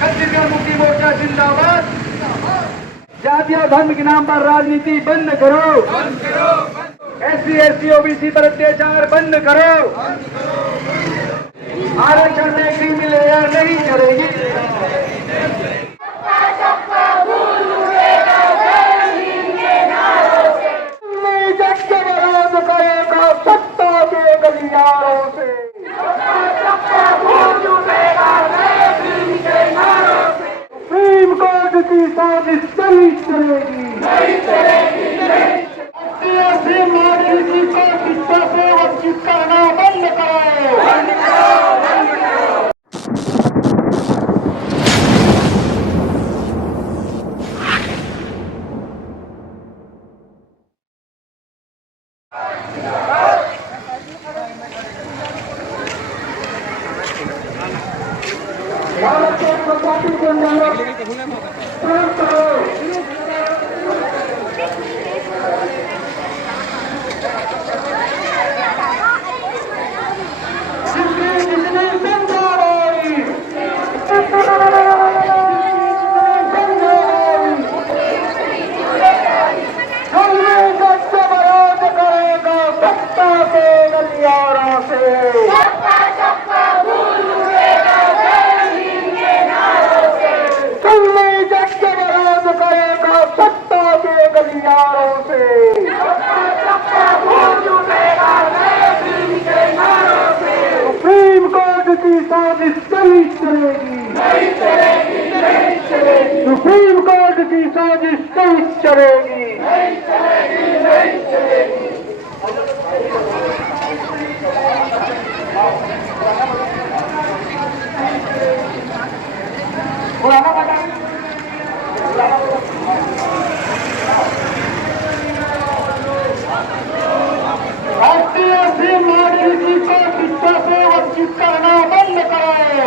छत्तीसगढ़ मुक्ति मोर्चा जिंदाबाद। जाति और धर्म के नाम पर राजनीति बंद करो। SC ST OBC पर अत्याचार बंद करो। आरक्षण में क्रीमी लेयर नहीं चलेगी। सत्ता के गलियारों से सुप्रीम कोर्ट की साजिश नहीं चलेगी। मॉडल को शिक्षा से वंचित करना बंद करो। सुप्रीम कोर्ट की साजिश नहीं चलेगी। सुप्रीम कोर्ट की साजिश नहीं चलेगी। राष्ट्रीय मॉडल की शिक्षा से वंचित करना बंद करो।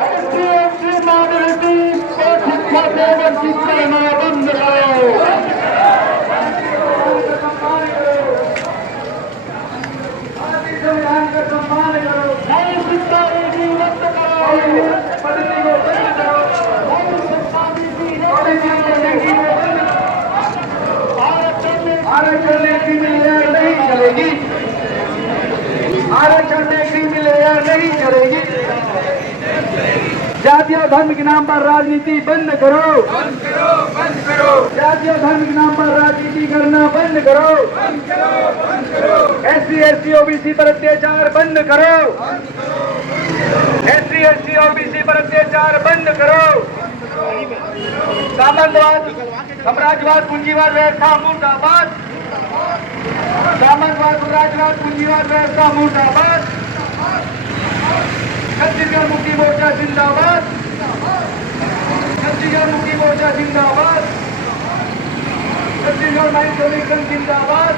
राष्ट्रीय मॉडल की शिक्षा से वंचित करना बंद करो। संविधान का सम्मान करो। न्याय शिक्षा नीति रद्द करो। पद्धति को बंद करो। आरक्षण में क्रीमी लेयर नहीं चलेगी। आरक्षण में क्रीमी लेयर नहीं चलेगी। जाति और धर्म के नाम पर राजनीति बंद करो। जाति और धर्म के नाम पर राजनीति करना बंद करो। SC ST OBC पर अत्याचार बंद करो। SC ST OBC पर अत्याचार बंद करो। सामंतवाद, साम्राज्यवाद, पूंजीवाद व्यवस्था मुर्दाबाद। सामंतवाद, साम्राज्यवाद, पूंजीवाद व्यवस्था मुर्दाबाद। छत्तीसगढ़ मुक्ति मोर्चा जिंदाबाद। छत्तीसगढ़ मुक्ति मोर्चा जिंदाबाद। छत्तीसगढ़ महिला कमीशन जिंदाबाद।